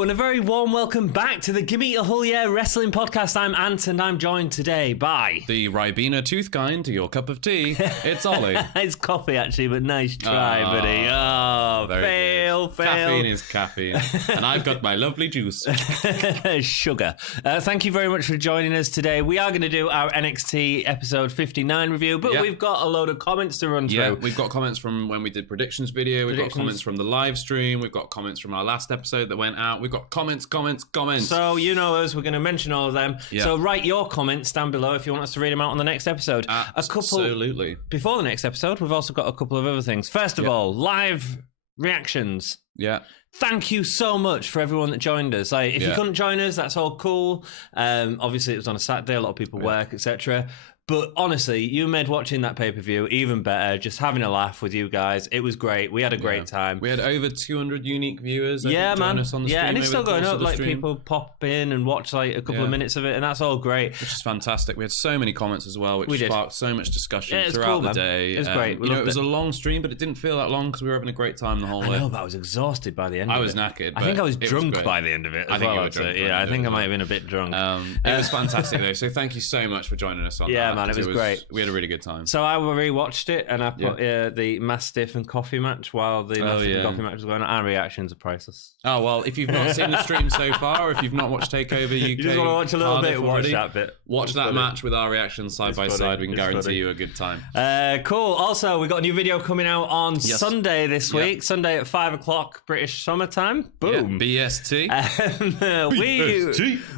Hello, and a very warm welcome back to the Gimme a Whole Year Wrestling Podcast. I'm Ant, and I'm joined today by... the Ribena tooth kind to your cup of tea. It's Ollie. It's coffee, actually, but nice try, buddy. Oh, fail. Caffeine is caffeine. And I've got my lovely juice. Sugar. Thank you very much for joining us today. We are going to do our NXT episode 59 review, but we've got a load of comments to run through. Yeah, we've got comments from when we did predictions video. We've got comments from the live stream. We've got comments from our last episode that went out. We've got comments. So you know us, we're going to mention all of them. Yeah. So write your comments down below if you want us to read them out on the next episode. Absolutely. Before the next episode, we've also got a couple of other things. First of all, live reactions. Yeah. Thank you so much for everyone that joined us. If you couldn't join us, that's all cool. Obviously, it was on a Saturday. A lot of people work, etc. But honestly, you made watching that pay-per-view even better. Just having a laugh with you guys. It was great. We had a great time. We had over 200 unique viewers. Man. Join us on the stream and it's still going up. Like, stream. people pop in and watch like a couple of minutes of it, and that's all great. Which is fantastic. We had so many comments as well, which sparked so much discussion throughout the day. It was great. It was a long stream, but it didn't feel that long because we were having a great time the whole way. I know, but I was exhausted by the end of it. I was knackered. I think I was drunk by the end of it. I think you were drunk. Yeah, I think I might have been a bit drunk. It was fantastic though. So thank you so much for joining us on that. Yeah, man, it was great. We had a really good time. So I rewatched it, and I put the Mastiff and Coffee match while the Mastiff and Coffee match was going on. Our reactions are priceless. Oh, well, if you've not seen the stream so far, or if you've not watched Takeover UK, you just want to watch a little bit, watch that bit. Watch that match with our reactions side by side. We can guarantee you a good time. Cool. Also, we got a new video coming out on Sunday this week. Sunday at 5 o'clock British summertime. Boom. BST.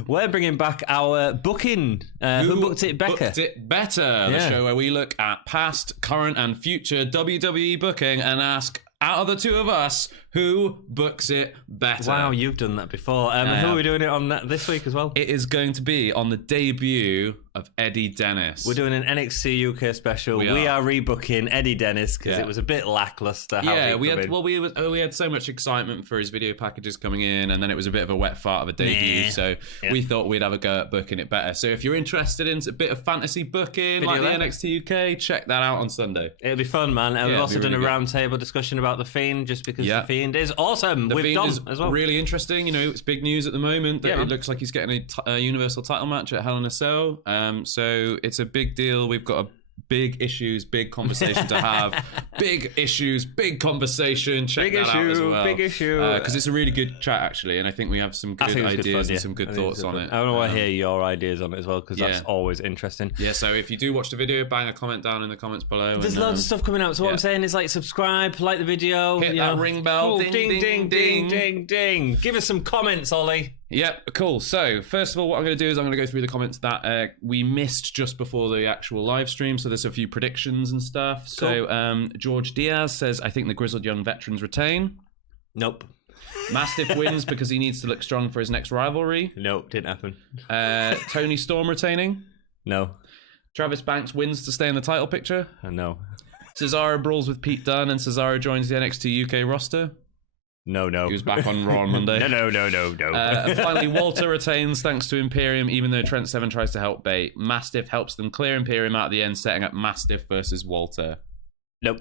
We're bringing back our booking. Who booked it better? Booked it better. The show where we look at past, current, and future WWE booking and ask, out of the two of us, who books it better? Wow, you've done that before. Who are we doing it on this week as well? It is going to be on the debut of Eddie Dennis. We're doing an NXT UK special. We are rebooking Eddie Dennis because it was a bit lackluster. We had so much excitement for his video packages coming in, and then it was a bit of a wet fart of a debut. So we thought we'd have a go at booking it better. So if you're interested in a bit of fantasy booking like the NXT UK, check that out on Sunday. It'll be fun, man. And we've also done a roundtable discussion about The Fiend, just because The Fiend is awesome. The Fiend is as well. Really interesting. You know, it's big news at the moment that it looks like he's getting a Universal title match at Hell in a Cell. So it's a big deal. We've got big issues, big conversation to have. Big issues, big conversation. Check that out as well. Big issue. Because it's a really good chat, actually, and I think we have some good ideas and some good thoughts on it. I want to hear your ideas on it as well, because that's always interesting. Yeah, so if you do watch the video, bang a comment down in the comments below. There's loads of stuff coming out. So what I'm saying is, like, subscribe, like the video. Hit that ring bell. Cool. Ding. Give us some comments, Ollie. Yep, cool. So, first of all, what I'm going to do is I'm going to go through the comments that we missed just before the actual live stream. So there's a few predictions and stuff. Cool. So, George Diaz says, I think the grizzled young veterans retain. Nope. Mastiff wins because he needs to look strong for his next rivalry. Nope, didn't happen. Tony Storm retaining. No. Travis Banks wins to stay in the title picture. No. Cesaro brawls with Pete Dunne and Cesaro joins the NXT UK roster. No. He was back on Raw on Monday. No. And finally, Walter retains thanks to Imperium, even though Trent Seven tries to help bait. Mastiff helps them clear Imperium out at the end, setting up Mastiff versus Walter. Nope.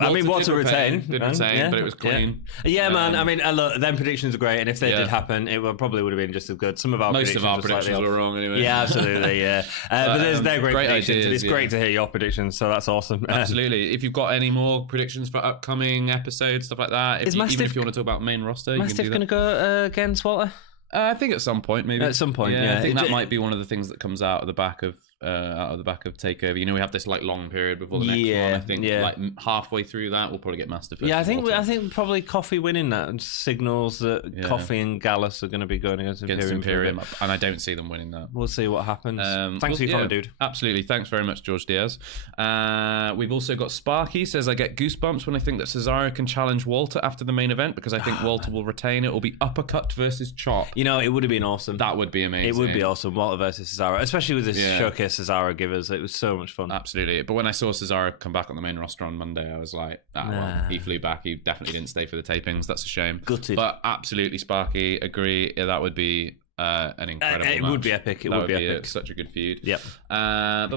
I mean, Walter retained. Did retain, but it was clean. Yeah, man. I mean, look, them predictions are great, and if they did happen, it probably would have been just as good. Some of our predictions were wrong anyway. Yeah, absolutely. Yeah, but they're great predictions. Ideas, it's great to hear your predictions, so that's awesome. Absolutely. If you've got any more predictions for upcoming episodes, stuff like that, even if you want to talk about main roster, Mastiff going to go against Walter? I think at some point, maybe. At some point, yeah. I think that might be one of the things that comes out of the back of Takeover. You know, we have this like long period before the next one. I think like halfway through that, we'll probably get Mastiff. Yeah, I think probably Coffee winning that signals that Coffee and Gallus are going to be going against Imperium, and I don't see them winning that. We'll see what happens. Thanks for your comment, dude. Absolutely, thanks very much, George Diaz. We've also got Sparky says, I get goosebumps when I think that Cesaro can challenge Walter after the main event because I think Walter will retain. It will be uppercut versus chop. You know, it would have been awesome. That would be amazing. It would be awesome, Walter versus Cesaro, especially with this showcase Cesaro give us. It was so much fun. Absolutely. But when I saw Cesaro come back on the main roster on Monday, I was like, well, he flew back. He definitely didn't stay for the tapings. That's a shame. Gutted. But absolutely, Sparky, agree. That would be an incredible match. It would be epic. It would be epic. Such a good feud. Yep. Maybe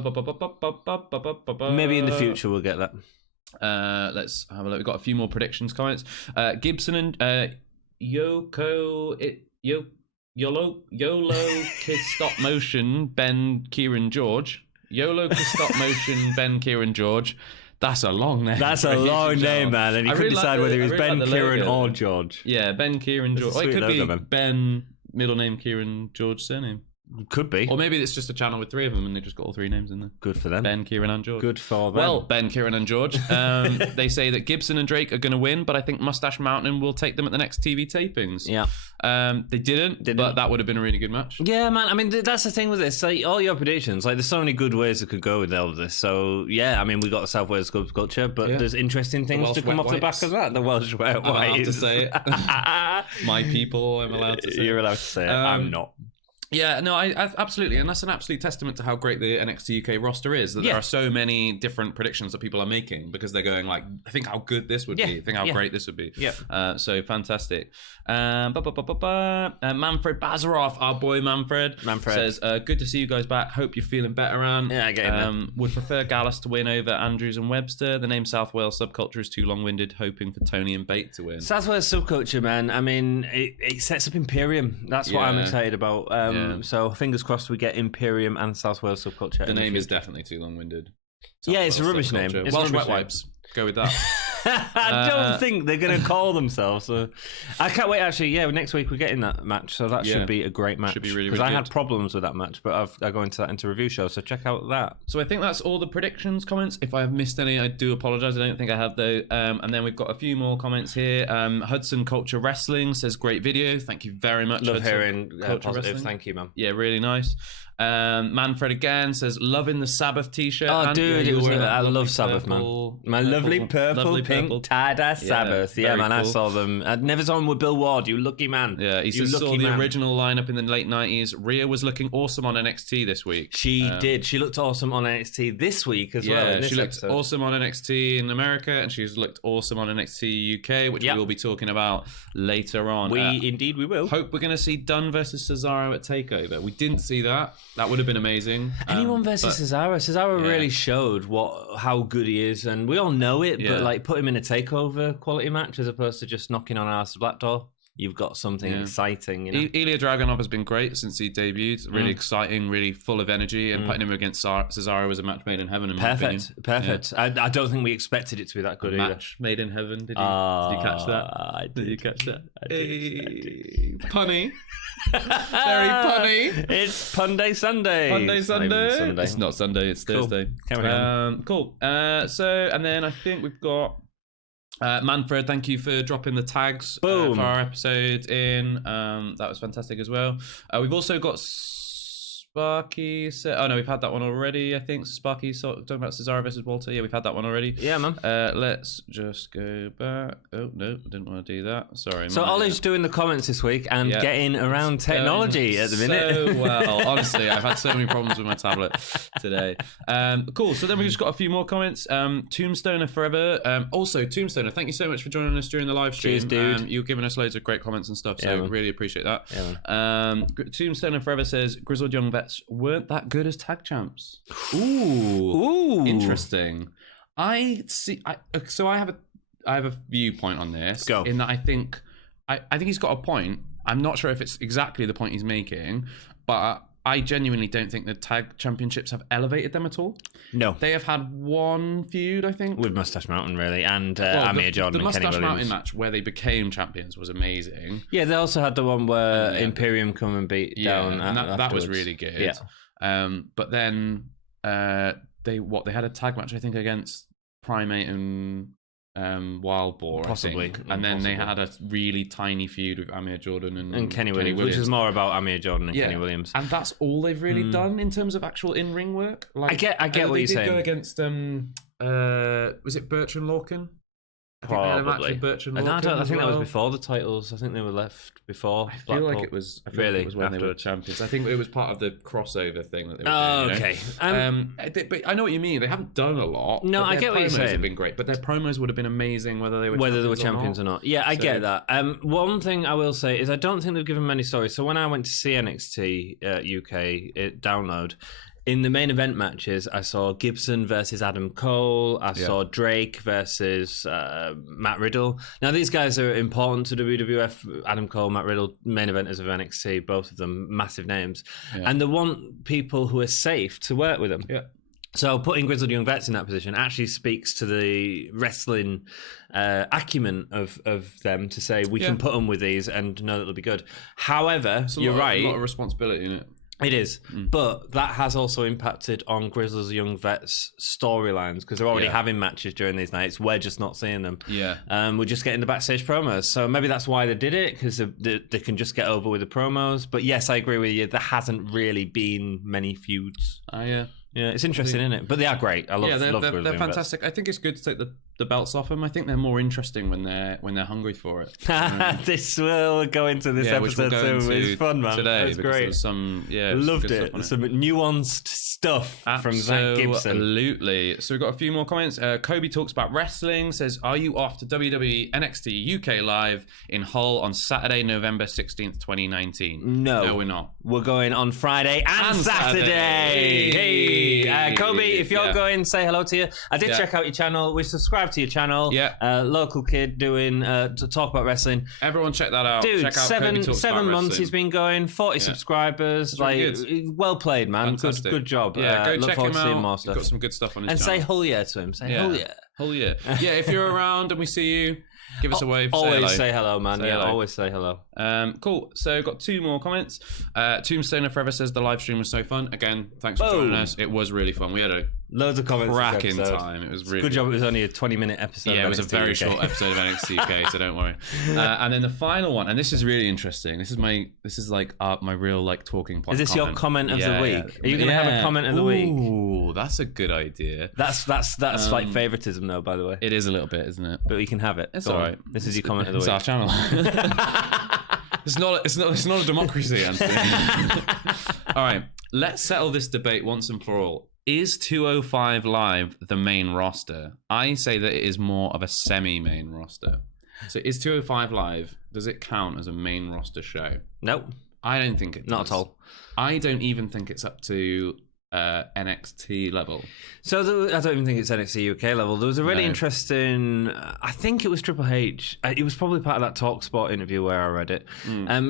in the future we'll get that. Let's have a look. We've got a few more predictions comments. Gibson and YOLO Kids Stop Motion Ben Kieran George. YOLO Kids Stop Motion Ben Kieran George. That's a long name. That's a long name, man. And you couldn't decide whether it was Ben Kieran or George. Yeah, Ben Kieran George. It could be Ben, middle name Kieran George, surname. Could be. Or maybe it's just a channel with 3 of them and they just got all 3 names in there. Good for them. Ben, Kieran and George. Good for them. Well, Ben, Kieran and George. They say that Gibson and Drake are going to win, but I think Mustache Mountain will take them at the next TV tapings. Yeah. They didn't, but that would have been a really good match. Yeah, man. I mean, that's the thing with this. Like, all your predictions, like, there's so many good ways that could go with all of this. So, yeah, I mean, we got the South Wales Club culture, but there's interesting things to come off the back of that. The Welsh wet I'm whites. allowed to say it. My people, I'm allowed to say You're allowed to say it. I'm not. Yeah, no, I absolutely, and that's an absolute testament to how great the NXT UK roster is. That there are so many different predictions that people are making because they're going like, I think how good this would be, I think how great this would be. Yeah. So fantastic. Manfred Bazaroff, our boy Manfred says, "Good to see you guys back. Hope you're feeling better, Anne. Yeah, again. Would prefer Gallus to win over Andrews and Webster. The name South Wales subculture is too long-winded. Hoping for Tony and Bate to win. South Wales subculture, man. I mean, it sets up Imperium. That's what I'm excited about. So fingers crossed we get Imperium and South Wales subculture. The name is definitely too long-winded. It's a rubbish name. Welsh Wet Wipes. Go with that. I don't think they're going to call themselves. So I can't wait. Actually, next week we're getting that match, so that should be a great match. Should be really, because really I had problems with that match, but I go into that into review show. So check out that. So I think that's all the predictions comments. If I have missed any, I do apologise. I don't think I have though. And then we've got a few more comments here. Hudson Culture Wrestling says great video. Thank you very much. Love Hudson hearing positive. Wrestling. Thank you, man. Yeah, really nice. Manfred again says loving the Sabbath t-shirt. Oh, dude, I love Sabbath, man. My lovely purple pink tie-dye Sabbath. Yeah, man, cool. I saw them. I never saw them with Bill Ward. You lucky man. Yeah, he says saw the original lineup in the late 90s. Rhea was looking awesome on NXT this week. She did. She looked awesome on NXT this week as well. Yeah, she looked awesome on NXT in America, and she's looked awesome on NXT UK, which we will be talking about later on. Indeed we will. Hope we're going to see Dunn versus Cesaro at TakeOver. We didn't see that. That would have been amazing. Anyone versus Cesaro. Cesaro really showed how good he is, and we all know it, but like put him in a TakeOver quality match as opposed to just knocking on our black door. You've got something exciting. You know? Ilya Dragunov has been great since he debuted. Really exciting, really full of energy, and putting him against Cesaro was a match made in heaven. In my opinion. Perfect. Yeah. I don't think we expected it to be that good either. Match made in heaven. Did you catch that? Did you catch that? Punny. Very punny. It's Pun Day Sunday. Pun Day Sunday. It's not Sunday. It's Thursday. Cool. So, and then I think we've got. Manfred, thank you for dropping the tags for our episode in. That was fantastic as well. We've also got Sparky. Oh no, we've had that one already. I think Sparky talking about Cesaro versus Walter. Yeah, we've had that one already. Yeah, man. Let's just go back. Oh no, I didn't want to do that. Sorry. So Ollie's doing the comments this week and getting around technology at the minute. So well, honestly, I've had so many problems with my tablet today. Cool. So then we just got a few more comments. Tombstoner Forever. Also, Tombstoner, thank you so much for joining us during the live stream. Cheers, dude. You've given us loads of great comments and stuff, so really appreciate that. Yeah, Tombstoner Forever says Grizzled Young Vets weren't that good as tag champs. Ooh. Interesting. I have a viewpoint on this. Go. In that I think he's got a point. I'm not sure if it's exactly the point he's making, but I genuinely don't think the tag championships have elevated them at all. No. They have had one feud, I think. With Mustache Mountain, really, and Amir Jordan and Kenny Williams. The Mustache Mountain match where they became champions was amazing. Yeah, they also had the one where Imperium come and beat down. And that was really good. Yeah. But then they had a tag match, I think, against Primate and Wild Boar, possibly, I think. And then they had a really tiny feud with Amir Jordan and Kenny Williams, which is more about Amir Jordan and Kenny Williams. And that's all they've really done in terms of actual in-ring work. Like, I get what you're saying. They did go against was it Bertrand Lorcan? Probably. I think that was before the titles. I think they were left before. I feel like it was when they were champions. I think it was part of the crossover thing that they were doing. Okay. But I know what you mean. They haven't done a lot. No, I get what you're saying. Promos have been great, but their promos would have been amazing whether they were champions or not. Yeah, I get that. One thing I will say is I don't think they've given many stories. So when I went to see NXT UK download, in the main event matches, I saw Gibson versus Adam Cole. I saw Drake versus Matt Riddle. Now, these guys are important to WWF. Adam Cole, Matt Riddle, main eventers of NXT, both of them massive names. Yeah. And they want people who are safe to work with them. Yeah. So putting Grizzled Young Vets in that position actually speaks to the wrestling acumen of them to say, we can put them with these and know that they'll be good. However, you're right. A lot of responsibility in it. It is, but that has also impacted on Grizzlies Young Vets storylines because they're already having matches during these nights. We're just not seeing them. Yeah, we're just getting the backstage promos. So maybe that's why they did it, because they can just get over with the promos. But yes, I agree with you. There hasn't really been many feuds. Yeah, it's interesting, isn't it? But they are great. I love. They're fantastic. I think it's good to take the belts off them. I think they're more interesting when they're hungry for it. This will go into this episode too. It's fun, man. Today, it's great. Loved it. Some nuanced stuff from Zach Gibson. Absolutely. So we've got a few more comments. Kobe talks about wrestling. Says, "Are you off to WWE NXT UK Live in Hull on Saturday, November 16th, 2019?" No, we're not. We're going on Friday and Saturday. Hey. Kobe, if you're going, say hello to you. I did check out your channel. We subscribed to your channel. Yeah. Local kid doing to talk about wrestling. Everyone check that out. Dude, check out 7 months he's been going. 40 subscribers. Well played, man. Good job. Yeah, go look check forward him to seeing out. more stuff. He's got some good stuff on his and channel. And say hull yeah to him. Say hull yeah. Hull yeah. Yeah, if you're around and we see you, give us a wave. Always say hello, man. Hello. Always say hello. Cool. So got 2 more comments. Tombstoner Forever says the live stream was so fun. Again, thanks for joining us. It was really fun. We had loads of comments. Cracking time. It was really good job. It was only a 20-minute episode. Yeah, it was a very short episode of NXT UK, so don't worry. And then the final one, and this is really interesting. This is my real talking point. Is this your comment of the week? Yeah. Are you going to have a comment of the week? Ooh, that's a good idea. That's like favoritism, though. By the way, it is a little bit, isn't it? But we can have it. It's all right. This is your comment of the week. It's our channel. It's not a democracy, Anthony. All right, let's settle this debate once and for all. Is 205 Live the main roster? I say that it is more of a semi-main roster. So is 205 Live, does it count as a main roster show? Nope. I don't think it does. Not at all. I don't even think it's up to NXT level. So I don't even think it's NXT UK level. There was a really interesting, I think it was Triple H. It was probably part of that TalkSport interview where I read it.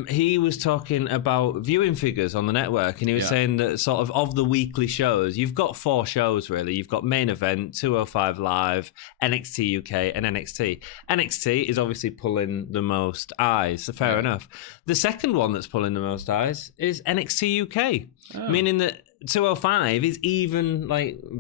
He was talking about viewing figures on the network, and he was saying that sort of the weekly shows, you've got 4 shows really. You've got Main Event, 205 Live, NXT UK, and NXT. NXT is obviously pulling the most eyes, so fair enough. The second one that's pulling the most eyes is NXT UK, meaning that 205 is even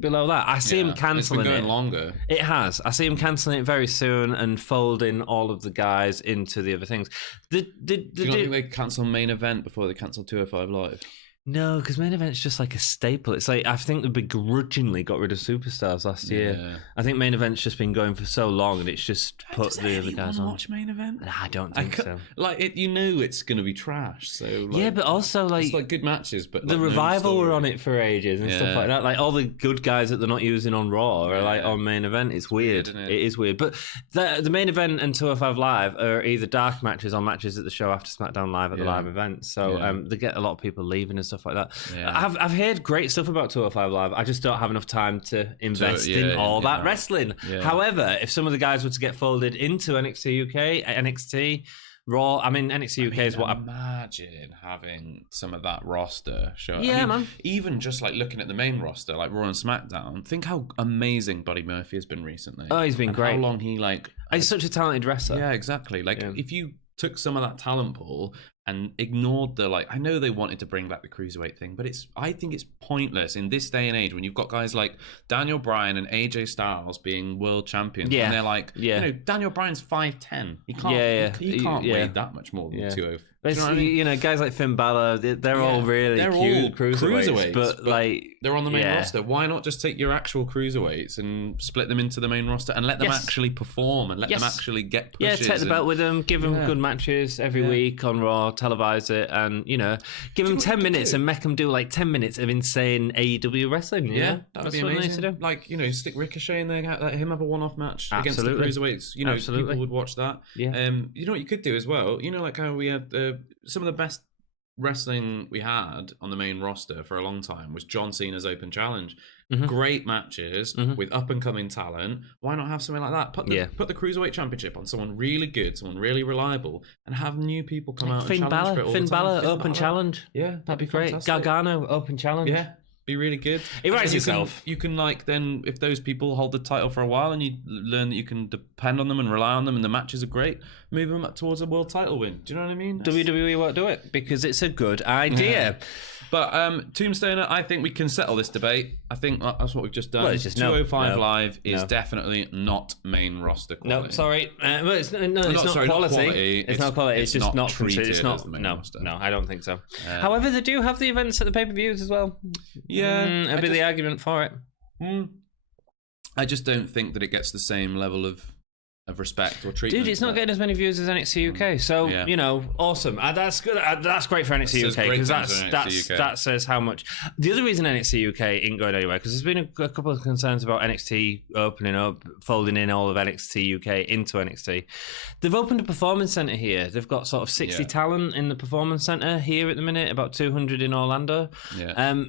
below that. I see him cancelling it. It's been going longer. It has. I see him cancelling it very soon and folding all of the guys into the other things. Do you not think they cancel Main Event before they cancel 205 Live? No, because Main Event's just like a staple. It's like, I think they begrudgingly got rid of Superstars last year. I think Main Event's just been going for so long and it's just put the other guys on. Watch Main Event? I don't think so. It's going to be trash. So but also it's good matches. But the Revival were on it for ages and stuff like that. Like all the good guys that they're not using on Raw are on Main Event. It's weird. It is weird. But the Main Event and 205 Live are either dark matches or matches at the show after SmackDown Live at the live event. So they get a lot of people leaving and stuff like that. I've heard great stuff about 205 Live. I just don't have enough time to invest in all that wrestling. However, if some of the guys were to get folded into NXT UK, NXT Raw, NXT UK is what imagine having some of that roster show. Man. Even just looking at the main roster, like Raw and SmackDown, think how amazing Buddy Murphy has been recently. Oh, he's been great. How long he he's such a talented wrestler. Yeah, exactly. If you took some of that talent pool and ignored I know they wanted to bring back the cruiserweight thing, but I think it's pointless in this day and age when you've got guys like Daniel Bryan and AJ Styles being world champions. And they're Daniel Bryan's 5'10". He can't weigh that much more than 205. Guys like Finn Balor, they're all really cute cruiserweights, but they're on the main roster. Why not just take your actual cruiserweights and split them into the main roster and let them actually perform and let them actually get pushes? Take the belt with them, give them good matches every week on Raw, televise it, and give them 10 minutes and make them do 10 minutes of insane AEW wrestling. That'd be amazing. Stick Ricochet in there, let him have a one-off match against the cruiserweights. People would watch that. You know what you could do as well? How we had some of the best wrestling we had on the main roster for a long time was John Cena's Open Challenge. Mm-hmm. Great matches with up-and-coming talent. Why not have something like that? Put the Cruiserweight Championship on someone really good, someone really reliable, and have new people come out and challenge for it all Finn the time. Balor, Open Challenge. Yeah, that'd be great. Fantastic. Gargano, Open Challenge. Yeah, be really good. He writes himself. You can like then if those people hold the title for a while and you learn that you can depend on them and rely on them and the matches are great, move them up towards a world title win. Do you know what I mean? WWE won't do it because it's a good idea. But Tombstoner, I think we can settle this debate. I think that's what we've just done. Well, it's just 205 Live is definitely not main roster quality. No, sorry. Well, it's not quality. It's not quality. It's just not treated. It's not as the main roster. No, I don't think so. However, they do have the events at the pay-per-views as well. Yeah, that'd be the argument for it. I just don't think that it gets the same level of respect or treatment. Dude, it's not getting as many views as NXT UK, so you know, awesome. That's good. That's great for NXT UK because that says how much. The other reason NXT UK ain't going anywhere because there's been a couple of concerns about NXT opening up, folding in all of NXT UK into NXT. They've opened a performance center here. They've got sort of 60 talent in the performance center here at the minute, about 200 in Orlando. Yeah.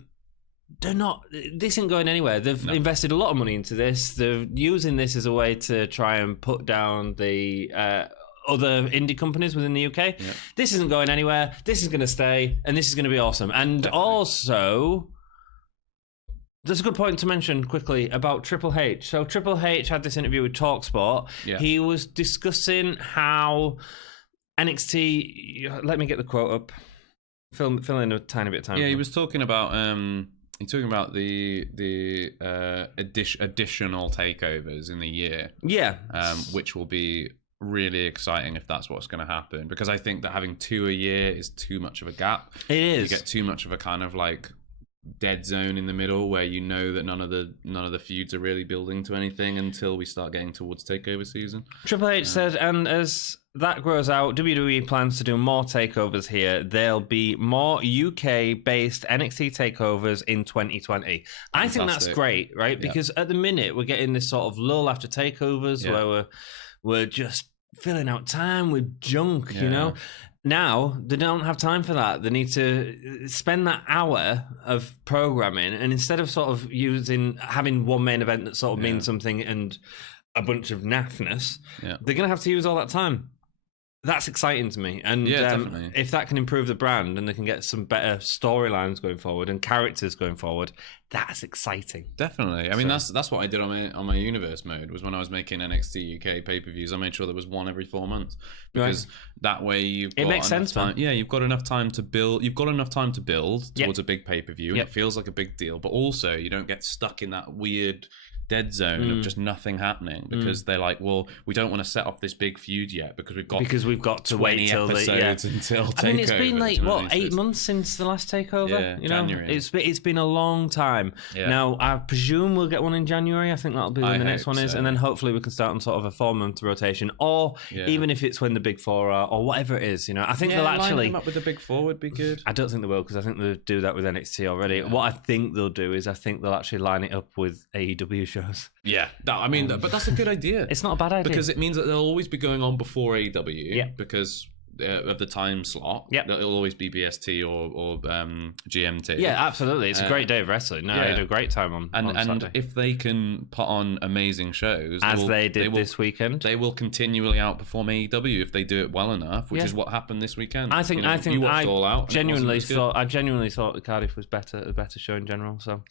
They're not. This isn't going anywhere. They've invested a lot of money into this. They're using this as a way to try and put down the other indie companies within the UK. Yeah. This isn't going anywhere. This is going to stay, and this is going to be awesome. And also, there's a good point to mention quickly about Triple H. So Triple H had this interview with TalkSport. Yeah. He was discussing how NXT. Let me get the quote up. Fill in a tiny bit of time. Yeah, he was talking about. He's talking about the additional takeovers in the year. Yeah. Which will be really exciting if that's what's going to happen. Because I think that having 2 a year is too much of a gap. It is. You get too much of a kind of like dead zone in the middle where you know that none of the feuds are really building to anything until we start getting towards takeover season. Triple H said, and as that grows out, WWE plans to do more takeovers here. There'll be more UK-based NXT takeovers in 2020. I think that's great, right? Because at the minute, we're getting this sort of lull after takeovers where we're just filling out time with junk, you know? Now, they don't have time for that. They need to spend that hour of programming, and instead of sort of having one main event that sort of means something and a bunch of naffness, they're going to have to use all that time. That's exciting to me. And definitely. If that can improve the brand and they can get some better storylines going forward and characters going forward, that's exciting. Definitely. I mean, that's what I did on my universe mode, was when I was making NXT UK pay-per-views, I made sure there was one every 4 months. Because that way you've got makes sense, time. Yeah, you've got enough time to build. You've got enough time to build towards a big pay-per-view. And it feels like a big deal. But also, you don't get stuck in that weird dead zone of just nothing happening because they're like, well, we don't want to set off this big feud yet because we've got to wait till episodes until takeover. I mean, it's been like 8 months since the last takeover. Yeah, you January. know, it's been a long time. Yeah. Now I presume we'll get one in January. I think that'll be when the next one is, and then hopefully we can start on sort of a 4-month rotation, or even if it's when the big four are, or whatever it is. You know, I think they'll actually line them up with the big four would be good. I don't think they will because I think they'll do that with NXT already. Yeah. What I think they'll do is I think they'll actually line it up with AEW shows. Yeah. I mean, but that's a good idea. It's not a bad idea. Because it means that they'll always be going on before AEW because of the time slot. Yeah. It'll always be BST or GMT. Yeah, absolutely. It's a great day of wrestling. No, I had a great time on Saturday. And if they can put on amazing shows... As they did this weekend. They will continually outperform AEW if they do it well enough, which is what happened this weekend. I think you watched All Out. Genuinely thought that Cardiff was a better show in general. So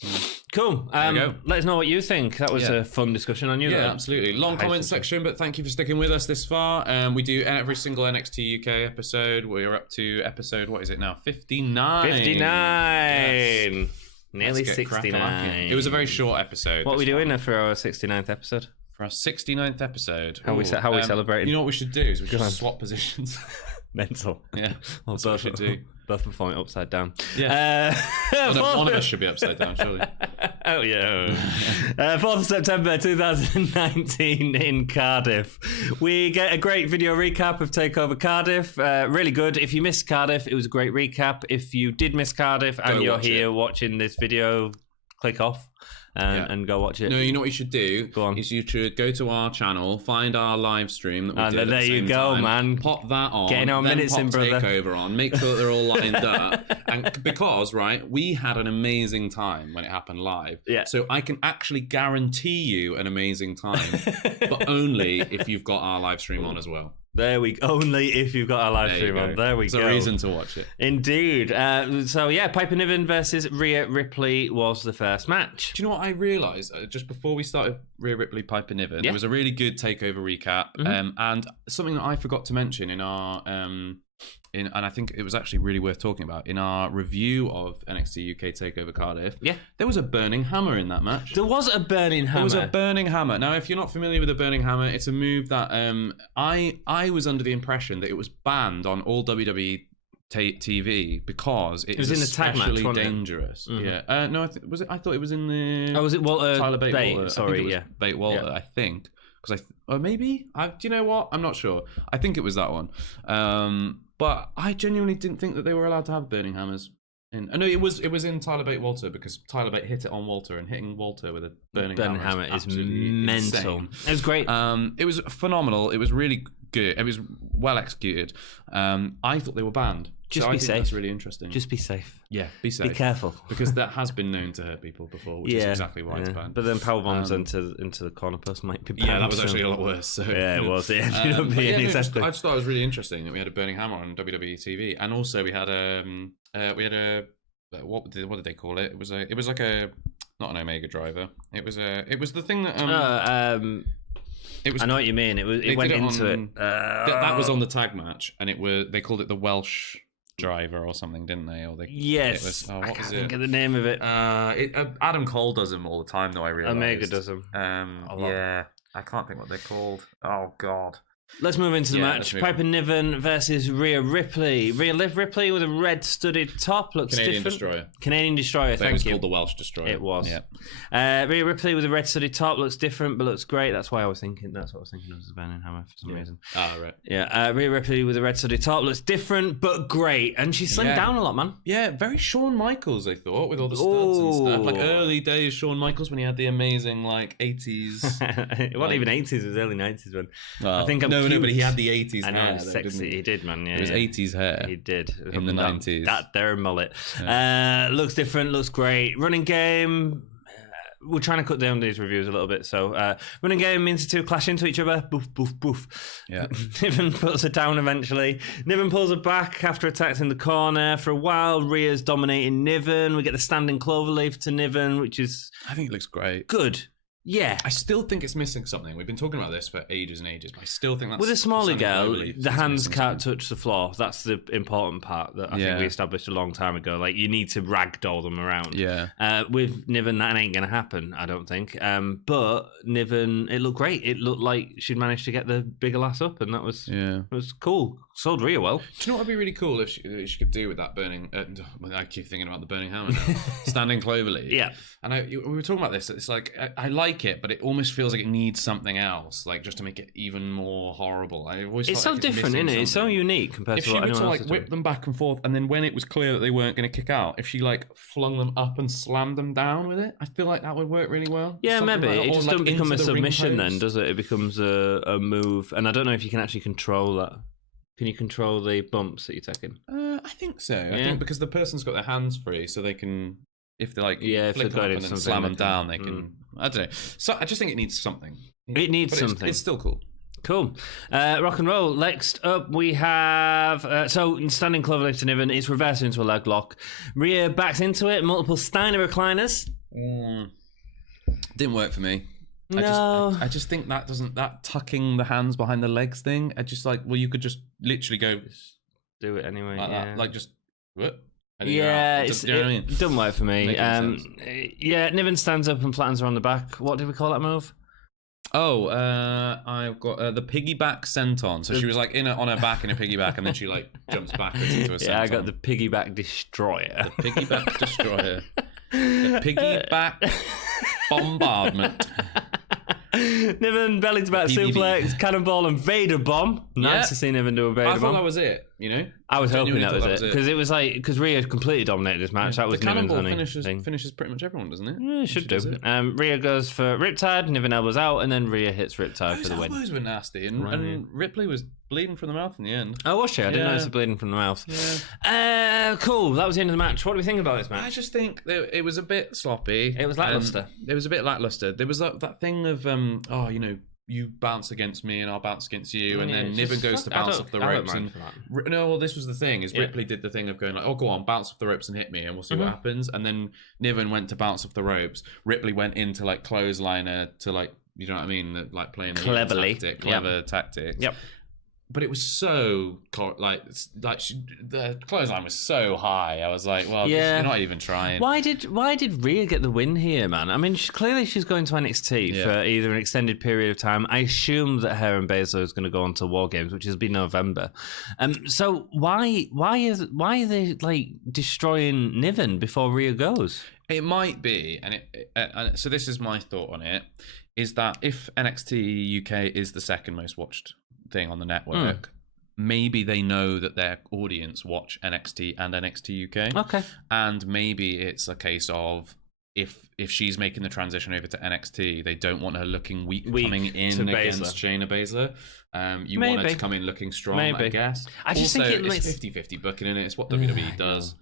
cool. Let us know what you think. That was a fun discussion on you. Yeah, absolutely. Long comment section, but thank you for sticking with us this far. We do every single NXT UK episode. We're up to episode, what is it now? 59. 59. Yes. Nearly 69. It was a very short episode. What are we doing for our 69th episode? For our 69th episode. How are we celebrating? You know what we should do is we should swap positions. Mental. Yeah. That's what we should do. Both performing upside down. Yeah. One of us should be upside down, surely. Oh, yeah. 4th of September 2019 in Cardiff. We get a great video recap of TakeOver Cardiff. Really good. If you missed Cardiff, it was a great recap. If you did miss Cardiff and you're here watching this video, click off. and go watch it. No, you know what you should do? Go on. Is you should go to our channel, find our live stream that we did at the there you same go, time, man. pop that on, Getting our then minutes pop in, brother. Takeover on, make sure that they're all lined up. And because, right, we had an amazing time when it happened live. Yeah. So I can actually guarantee you an amazing time, but only if you've got our live stream on as well. There we go. Only if you've got our live stream on. There we go. There's a reason to watch it. Indeed. So yeah, Piper Niven versus Reah Ripley was the first match. Do you know what I realised just before we started Reah Ripley Piper Niven? There was a really good takeover recap, and something that I forgot to mention in our and I think it was actually really worth talking about in our review of NXT UK Takeover Cardiff. Yeah, there was a burning hammer in that match. There was a burning hammer. There was a burning hammer. Now, if you're not familiar with a burning hammer, it's a move that I was under the impression that it was banned on all WWE TV because it was in the tag match, dangerous. Yeah. No, I thought it was in the. Oh, was it Walter? Tyler Bate Walter. Sorry, yeah. Bate Walter, I think. Because or maybe do you know what? I'm not sure. I think it was that one. But I genuinely didn't think that they were allowed to have burning hammers. No, it was in Tyler Bate Walter because Tyler Bate hit it on Walter, and hitting Walter with a burning hammer is mental. Insane. It was great. It was phenomenal. It was really good. It was well executed. I thought they were banned. Just so be I think safe. That's really interesting. Just be safe. Yeah, be safe. Be careful. Because that has been known to hurt people before, which is exactly why it's banned. But then power bombs into the corner post might be banned. Yeah, that was actually a lot worse. So. Yeah, it was. It ended up being exactly. I just thought it was really interesting that we had a burning hammer on WWE TV, and also we had what did they call it? It was like a not an Omega driver. It was the thing that It was, I know what you mean. It went into it. That was on the tag match, and they called it the Welsh driver or something, didn't they? Or yes. I can't think of the name of it. Adam Cole does them all the time, though. I realize Omega does them. Yeah, I can't think what they're called. Oh God. Let's move into the match. Piper Niven versus Reah Ripley. Reah Ripley with a red studded top. Looks Canadian different. Destroyer. Canadian Destroyer, thank you. It was called the Welsh Destroyer. It was. Yeah. Rhea Ripley with a red studded top. Looks different, but looks great. That's what I was thinking of the burning hammer for some reason. Oh, right. Yeah. Rhea Ripley with a red studded top. Looks different, but great. And she slimmed down a lot, man. Yeah, very Shawn Michaels, I thought, with all the studs and stuff. Like early days Shawn Michaels when he had the amazing, 80s. It wasn't even 80s, it was early 90s when. Well, I think I'm cute. No, but he had the 80s I know, hair. sexy. He did, man. Yeah, it was 80s hair. He did. In the 90s. That there mullet. Yeah. Looks different, looks great. Running game. We're trying to cut down these reviews a little bit. So, running game means the two clash into each other. Boof, boof, boof. Yeah. Niven puts her down eventually. Niven pulls her back after attacks in the corner. For a while, Rhea's dominating Niven. We get the standing cloverleaf to Niven, which is... I think it looks great. Good. Yeah. I still think it's missing something. We've been talking about this for ages and ages, but I still think that's... With a smaller girl, the hands can't touch the floor. That's the important part that I think we established a long time ago. Like, you need to ragdoll them around. Yeah. With Niven, that ain't going to happen, I don't think. But Niven, it looked great. It looked like she'd managed to get the bigger lass up, and that was it was cool. Sold Rhea well. Do you know what would be really cool if she could do with that burning... I keep thinking about the burning hammer now. Standing cloverleaf. Yeah. And we were talking about this. It's like, I like it, but it almost feels like it needs something else, like just to make it even more horrible. I always it's so different, isn't it? It's so unique compared to what anyone else is doing. If she were to whip them back and forth, and then when it was clear that they weren't going to kick out, if she flung them up and slammed them down with it, I feel like that would work really well. Yeah, maybe. It just doesn't become a submission then, does it? It becomes a move, and I don't know if you can actually control that. Can you control the bumps that you're taking? I think so. I think because the person's got their hands free, so they can, if they flip them up and then slam them down, they can. I don't know. So I just think it needs something. It needs something. It's still cool. Cool. Rock and roll. Next up, we have standing cloverleaf to Niven. It's reversed into a leg lock. Reah backs into it. Multiple Steiner recliners. Didn't work for me. No, I just think that tucking the hands behind the legs thing. I just you could just literally go do it anyway. That. Just what? Yeah, it doesn't work for me. Yeah, Niven stands up and flattens her on the back. What did we call that move? Oh, I've got the piggyback senton. So she was on her back in a piggyback, and then she jumps backwards into a senton. Yeah, I got the piggyback destroyer. The piggyback destroyer. The piggyback bombardment. Niven, belly to back suplex, cannonball, and Vader bomb. Nice to see Niven do a Vader bomb. I thought that was it, you know? I was hoping that was it. Because it was like, because Reah completely dominated this match. That was Niven's only thing. Finishes pretty much everyone, doesn't it? Yeah, it should do. Reah goes for Riptide, Niven elbows out, and then Reah hits Riptide for the win. Those elbows were nasty, and Ripley was bleeding from the mouth in the end. Oh, was she? I didn't notice the bleeding from the mouth. Yeah. Cool. That was the end of the match. What do we think about this match? I just think it was a bit sloppy. It was lackluster. It was a bit lackluster. There was that thing of, you bounce against me and I'll bounce against you, and then Niven goes to bounce off the ropes. This was the thing, is Ripley did the thing of going like, oh, go on, bounce off the ropes and hit me and we'll see what happens. And then Niven went to bounce off the ropes. Ripley went into like clothesliner to like, you know what I mean? Like playing clever tactics. Yep. But it was so the clothesline was so high. I was like, well, you're not even trying. Why did Reah get the win here, man? I mean, clearly she's going to NXT for either an extended period of time. I assume that her and Baszler is going to go on to War Games, which will be November. So why are they like destroying Niven before Reah goes? It might be, and so this is my thought on it: is that if NXT UK is the second most watched thing on the network, maybe they know that their audience watch NXT and NXT UK. Okay. And maybe it's a case of if she's making the transition over to NXT, they don't want her looking weak coming in against Shayna Baszler. You want her to come in looking strong, I guess. I just think it's 50-50 booking in it. It's what WWE does.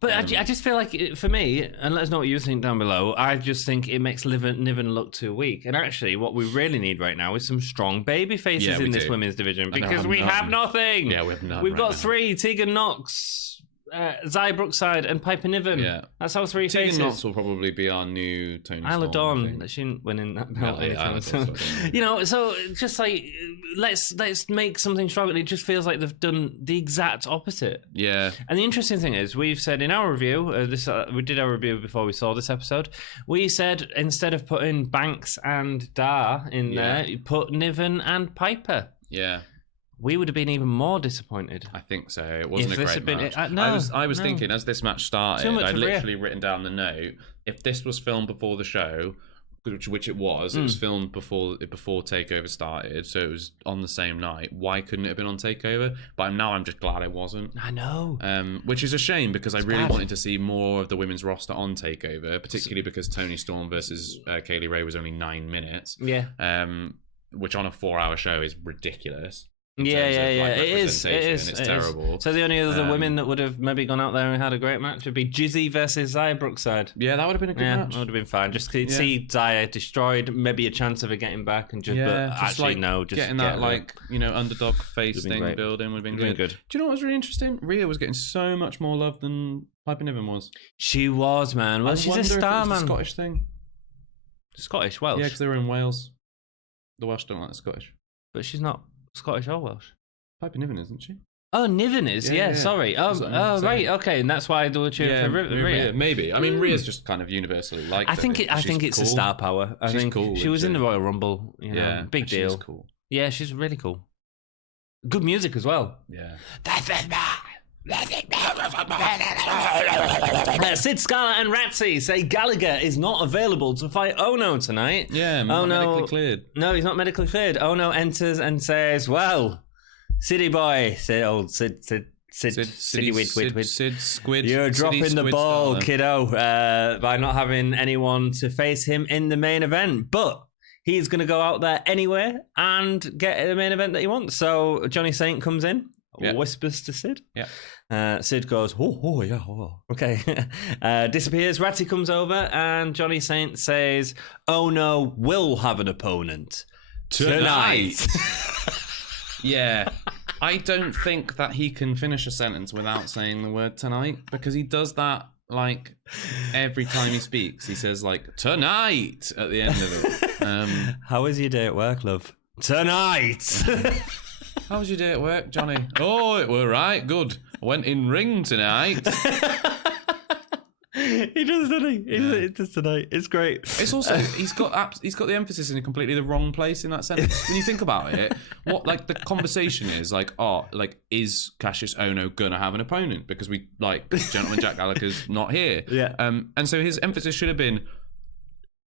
But I just feel like, for me, and let us know what you think down below, I just think it makes Niven look too weak. And actually, what we really need right now is some strong baby faces in this women's division, because we have nothing. Yeah, we have none. We've got three: Tegan Knox, Xia Brookside, and Piper Niven. Yeah. That's our three faces. Tegan Knox will probably be our new Tony Storm. Isla Dawn, she didn't win in that belt. So just like, let's make something strong. It just feels like they've done the exact opposite. Yeah. And the interesting thing is, we've said in our review, we did our review before we saw this episode, we said instead of putting Banks and Dar in there, you put Niven and Piper. Yeah. We would have been even more disappointed. I think so. It wasn't a great match. I was thinking as this match started, I'd literally written down the note, if this was filmed before the show, which it was filmed before TakeOver started, so it was on the same night, why couldn't it have been on TakeOver? But now I'm just glad it wasn't. I know. Which is a shame, because I really wanted to see more of the women's roster on TakeOver, particularly because Toni Storm versus Kaylee Ray was only 9 minutes. Yeah. Which on a 4-hour show is ridiculous. Yeah. It is. It's terrible. So the only other women that would have maybe gone out there and had a great match would be Jizzy versus Xia Brookside. Yeah, that would have been a good match. That would have been fine. Just see Xia destroyed, maybe a chance of her getting back, and just getting that underdog face thing building would have been good. Do you know what was really interesting? Reah was getting so much more love than Piper Niven was. She was, man. Well, she's a star, man. A Scottish thing. Scottish, Welsh. Yeah, because they were in Wales. The Welsh don't like the Scottish. But she's not Scottish or Welsh. Piper Niven, isn't she? Oh, Niven is. Yeah. Sorry. Oh, right. Okay, and that's why they were cheering for Reah. Maybe. I mean, Reah's just kind of universally liked. I think it's a star power. I think cool, she was in the Royal Rumble. Big deal. She's cool. Yeah, she's really cool. Good music as well. Yeah. Sid Scala and Ratsy say Gallagher is not available to fight Ohno tonight. Yeah, medically cleared. No, he's not medically cleared. Ohno enters and says, well, City boy, Sid Squid. You're dropping the ball, kiddo, by not having anyone to face him in the main event. But he's going to go out there anyway and get the main event that he wants. So Johnny Saint comes in, whispers to Sid. Yeah. Sid goes, okay. Disappears. Ratty comes over and Johnny Saint says, Ohno will have an opponent tonight. Yeah. I don't think that he can finish a sentence without saying the word tonight, because he does that like every time he speaks. He says like tonight at the end of it. How was your day at work, love? Tonight. How was your day at work, Johnny? Oh, it were right, good. I went in ring tonight. He does, doesn't he? He does tonight. It's great. It's also he's got the emphasis in completely the wrong place in that sentence. When you think about it, what like the conversation is like, is Kassius Ohno gonna have an opponent? Because we Gentleman Jack Gallagher's not here. Yeah. And so his emphasis should have been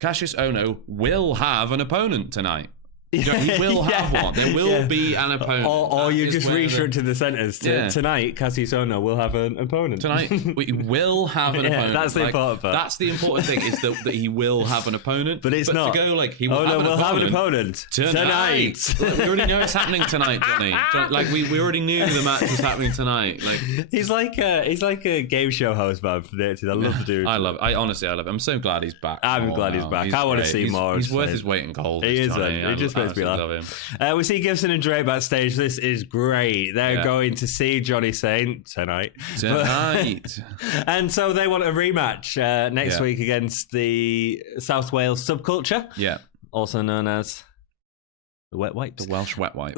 Kassius Ohno will have an opponent tonight. He will have one. There will be an opponent. Or you just restructure the sentence. Tonight, Kassius Ohno will have an opponent. Tonight, we will have an opponent. That's the important part. That's the important thing, is that he will have an opponent. But it's not. To go he will have an opponent tonight. We already know it's happening tonight, Johnny. Like we already knew the match was happening tonight. Like he's like a game show host, man. From the 80s. I love the dude. I honestly love it. I'm so glad he's back. I'm glad he's back. I want to see more. He's worth his weight in gold. He is, man. He just makes me laugh. We see Gibson and Drake backstage. This is great. They're going to see Johnny Saint tonight. And so they want a rematch next week against the South Wales Subculture. Yeah. Also known as the Wet Wipes. The Welsh Wet Wipes.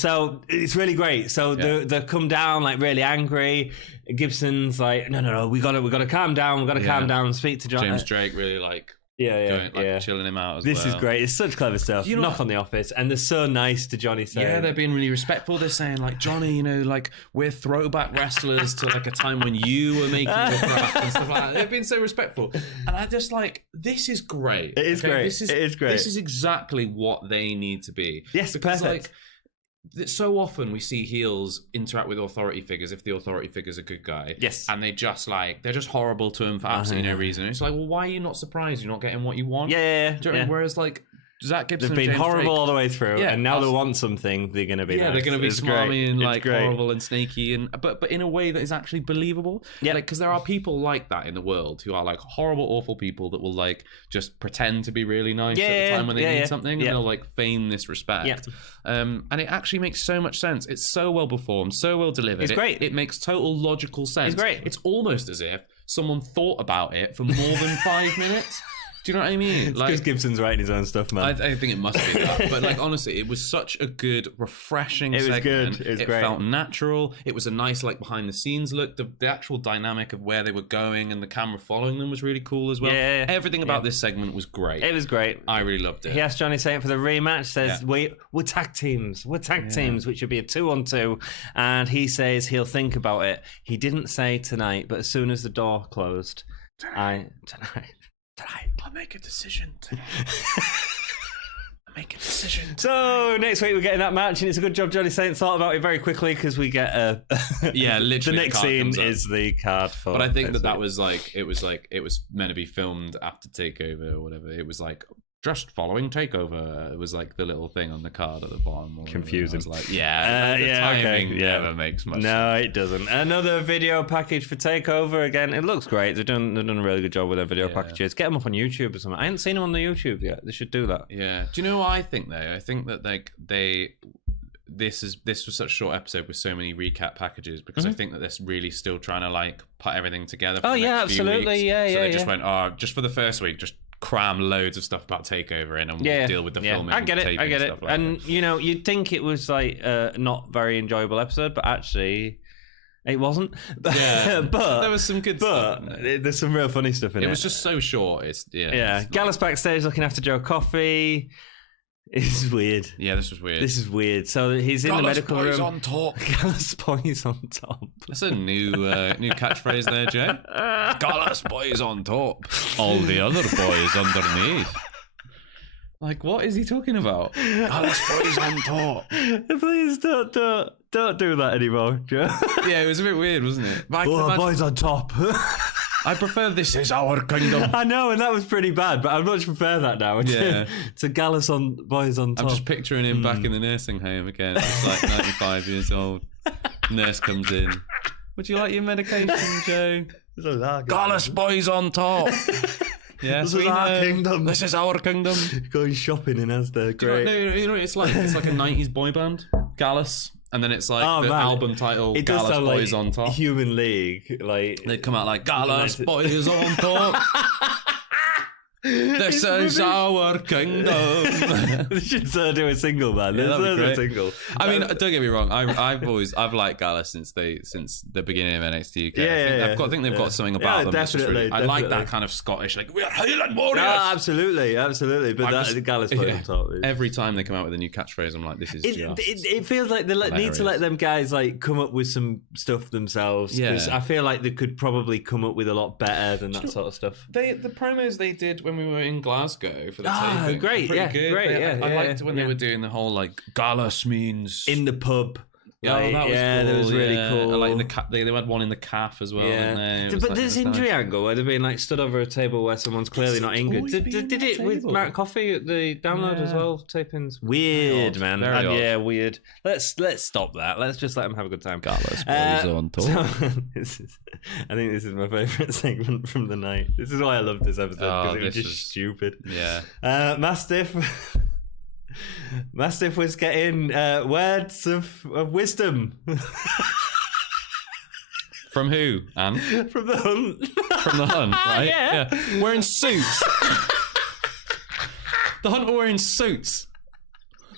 So it's really great. So they come down like really angry. Gibson's like, no, we gotta calm down. We gotta calm down and speak to James Drake really chilling him out as This well. is great. It's such clever stuff. Knock on the office, and they're so nice to Johnny Saint. Yeah, they're being really respectful. They're saying like, Johnny, we're throwback wrestlers to like a time when you were making your craft and stuff like that. They've been so respectful, and I just this is great. It is great. It is great. This is exactly what they need to be. Yes, because, perfect. So often we see heels interact with authority figures if the authority figure's a good guy. Yes. And they're just horrible to him for absolutely no reason. It's like, well, why are you not surprised you're not getting what you want? Yeah. Do you know what I mean? Whereas Zach Gibson, they've been James horrible Drake, all the way through, and now they want something. They're going to be nice. They're going to be smarmy and great. horrible and snaky, but in a way that is actually believable. Yeah, because there are people like that in the world who are like horrible, awful people that will just pretend to be really nice at the time when they need something, and they'll feign this respect. Yeah. And it actually makes so much sense. It's so well performed, so well delivered. It's great. It makes total logical sense. It's great. It's almost as if someone thought about it for more than 5 minutes. Do you know what I mean? It's because Gibson's writing his own stuff, man. I think it must be that. But honestly, it was such a good, refreshing segment. It was good. It was great. It felt natural. It was a nice behind the scenes look. The actual dynamic of where they were going and the camera following them was really cool as well. Yeah. Everything about this segment was great. It was great. I really loved it. He asked Johnny Saint for the rematch. Says we're tag teams. We're tag teams, which would be a 2-on-2. And he says he'll think about it. He didn't say tonight, but as soon as the door closed, tonight. I'll make a decision tonight. So next week we're getting that match, and it's a good job Johnny Saint thought about it very quickly, because we get literally the next scene is the card for. But I think that was it was meant to be filmed after Takeover or whatever. It was just following Takeover. It was the little thing on the card at the bottom. Confusing. I was timing never makes much sense. No, it doesn't. Another video package for Takeover. Again, it looks great. They've done a really good job with their video packages. Get them up on YouTube or something. I haven't seen them on the YouTube yet. They should do that. Yeah. Do you know what I think though? I think that this was such a short episode with so many recap packages, because I think that they're really still trying to put everything together. For the next few absolutely. weeks. Yeah, so yeah. they just went, just for the first week, just cram loads of stuff about Takeover in, and we'll deal with the filming. I get it. Stuff and you'd think it was not very enjoyable episode, but actually it wasn't. Yeah, but there was some good stuff. There's some real funny stuff in it. It was just so short. Gallus backstage looking after Joe Coffey. This is weird. Yeah, this was weird. So he's in the medical room. Gallus boys on top. Gallus boys on top. That's a new catchphrase there, Joe. Gallus boys on top. All the other boys underneath. What is he talking about? Gallus boys on top. Please don't do that anymore, Joe. Yeah, it was a bit weird, wasn't it? Boys on top. I prefer This Is Our Kingdom. I know, and that was pretty bad, but I much prefer that now. To Gallus boys on top. I'm just picturing him back in the nursing home again. It's 95 years old. Nurse comes in. Would you like your medication, Joe? Gallus boys on top. Yes, this is our kingdom. This is our kingdom. Going shopping in Asda. Great. It's like a 90s boy band. Gallus. And then it's album title, Gallus Boys on Top. Human League. They come out Gallus Boys on Top. This is our kingdom. They should do a single, man. That'd be great. A single. I mean, don't get me wrong. I've liked Gallus since the beginning of NXT UK. I think they've got something about them. Definitely. I like that kind of Scottish, we're Highland Warriors. Absolutely. But the Gallus Boys on Top. Every time they come out with a new catchphrase, I'm like, this is it feels like they need to let them guys come up with some stuff themselves. Because I feel like they could probably come up with a lot better than that sort of stuff. The promos they did when when we were in Glasgow for the Ah, taping. great, Pretty yeah, good. great, I liked when they were doing the whole like Gallus means in the pub. Yeah, Like, that was cool. that was really cool. I like in the they had one in the calf as well. Yeah, Didn't they? but this injury angle where they've been like stood over a table where someone's clearly not injured. Did it with Mark Coffey at the download as well? Tapings weird, man. Yeah, weird. Let's stop that. Let's just let them have a good time. Gallus boys on tour. So, I think this is my favourite segment from the night. This is why I love this episode because it was just stupid. Yeah, Mastiff was getting words of wisdom. From who, Anne? From the Hunt. From the Hunt, right? Yeah. Wearing suits. The Hunt were wearing suits.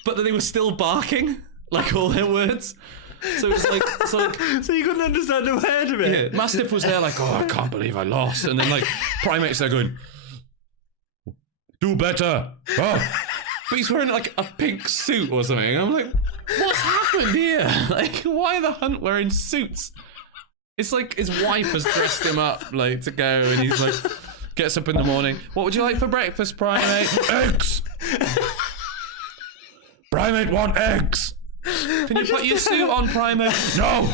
But they were still barking, like all their words. So it's like, so you couldn't understand a word of it. Yeah, Mastiff was there like, oh, I can't believe I lost. And then like Primate's there going, do better. Oh. But he's wearing like a pink suit or something. I'm like, what's happened here? Like, why are the Hunt wearing suits? It's like his wife has dressed him up like to go, and he's like, gets up in the morning. What would you like for breakfast, Primate? Eggs. Primate want eggs. Can you put your suit on, Primate? No.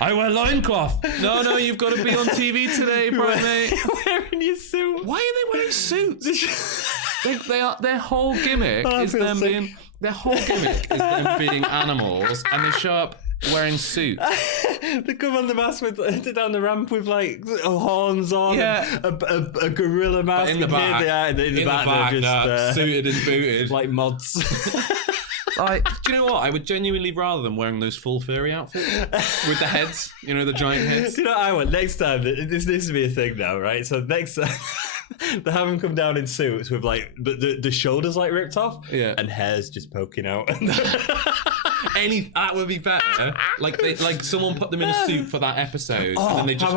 I wear loincloth. No, you've got to be on TV today, Primate. Wearing your suit. Why are they wearing suits? Their whole gimmick is them being. Their whole gimmick is them being animals, and they show up wearing suits. They come on the mask down the ramp with like horns on. Yeah, a gorilla mask. But in the back, in the back, they're just suited and booted like mods. Like, do you know what? I would genuinely rather than wearing those full furry outfits with the heads, you know, the giant heads. Do you know what I want? Next time, this needs to be a thing now, right? So next time, they have them come down in suits with like the shoulders like ripped off, and hair's just poking out. That would be better. Like someone put them in a suit for that episode, and then they just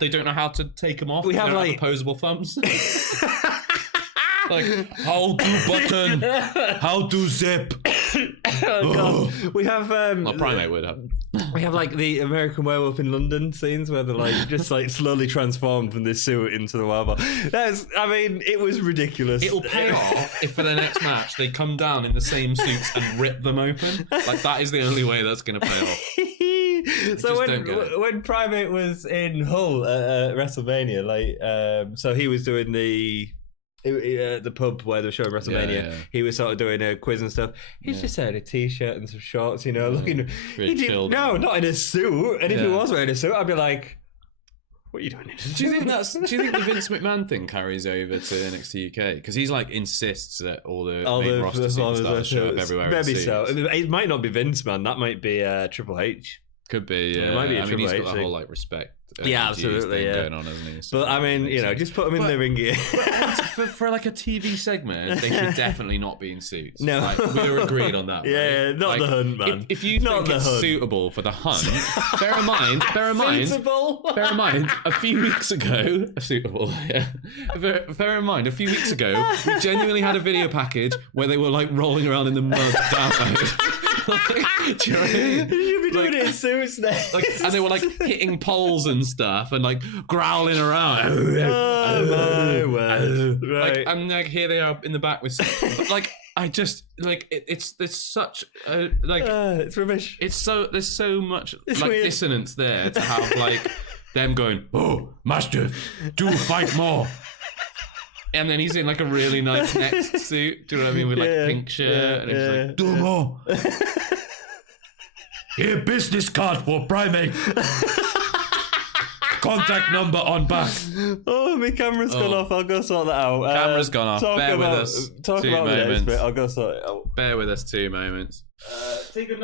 they don't know how to take them off. We have like opposable thumbs. Like, how to button, how to zip. Oh, God. We have Primate would have. We have like the American Werewolf in London scenes where they're like just like slowly transformed from this suit into the werewolf. It was ridiculous. It'll pay off if for the next match they come down in the same suits and rip them open. Like, that is the only way that's going to pay off. So when Primate was in Hull at WrestleMania, like so he was doing the pub where they were showing WrestleMania, he was sort of doing a quiz and stuff. He's just wearing a t-shirt and some shorts, you know, looking. No, not in a suit. And if he was wearing a suit, I'd be like, "What are you doing?" Do you think the Vince McMahon thing carries over to NXT UK? Because he's like insists that all the main roster superstars show up everywhere. Maybe so. It might not be Vince, man. That might be Triple H. Could be. Yeah. It might be a Triple he's H got the whole like respect. Absolutely. Going on, hasn't he? So but I mean, you know, just put them in the ring gear. for like a TV segment, they should definitely not be in suits. No, like, we're agreed on that. Yeah, right? not like, the Hunt, man. If you think it's suitable for the Hunt, bear in mind, bear in mind, a few weeks ago, suitable. Yeah. Bear in mind, a few weeks ago, we genuinely had a video package where they were like rolling around in the mud download. Like, do you know what I mean? You should be doing it in suits next. Like, and they were like hitting poles and stuff and like growling around. Oh my word! Right. Like, and like here they are in the back with like I just like it's such a like it's rubbish. There's so much like weird. dissonance there to have like them going, oh, Mastiff, do fight more. And then he's in like a really nice next suit. Do you know what I mean? With like a pink shirt. And he's like, do more. Here, business card for Primate. Contact number on back. Oh, my camera's gone off. I'll go sort that out. Camera's gone off. Bear with us. Talk about moments. Bit. I'll go sort it out. Bear with us 2 moments. Tegan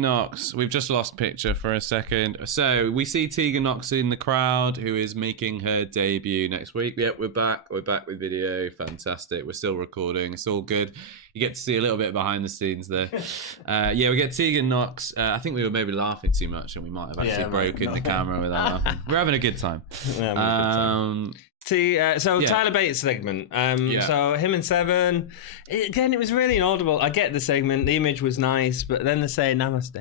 Knox. We've just lost picture for a second. So we see Tegan Knox in the crowd, who is making her debut next week. Yep, we're back. We're back with video. Fantastic. We're still recording. It's all good. You get to see a little bit behind the scenes there. We get Tegan Knox. I think we were maybe laughing too much, and we might have actually broken the camera without laughing. We're having a good time. Tyler Bates segment. So him and Seven. Again, it was really inaudible. I get the segment. The image was nice, but then they say namaste.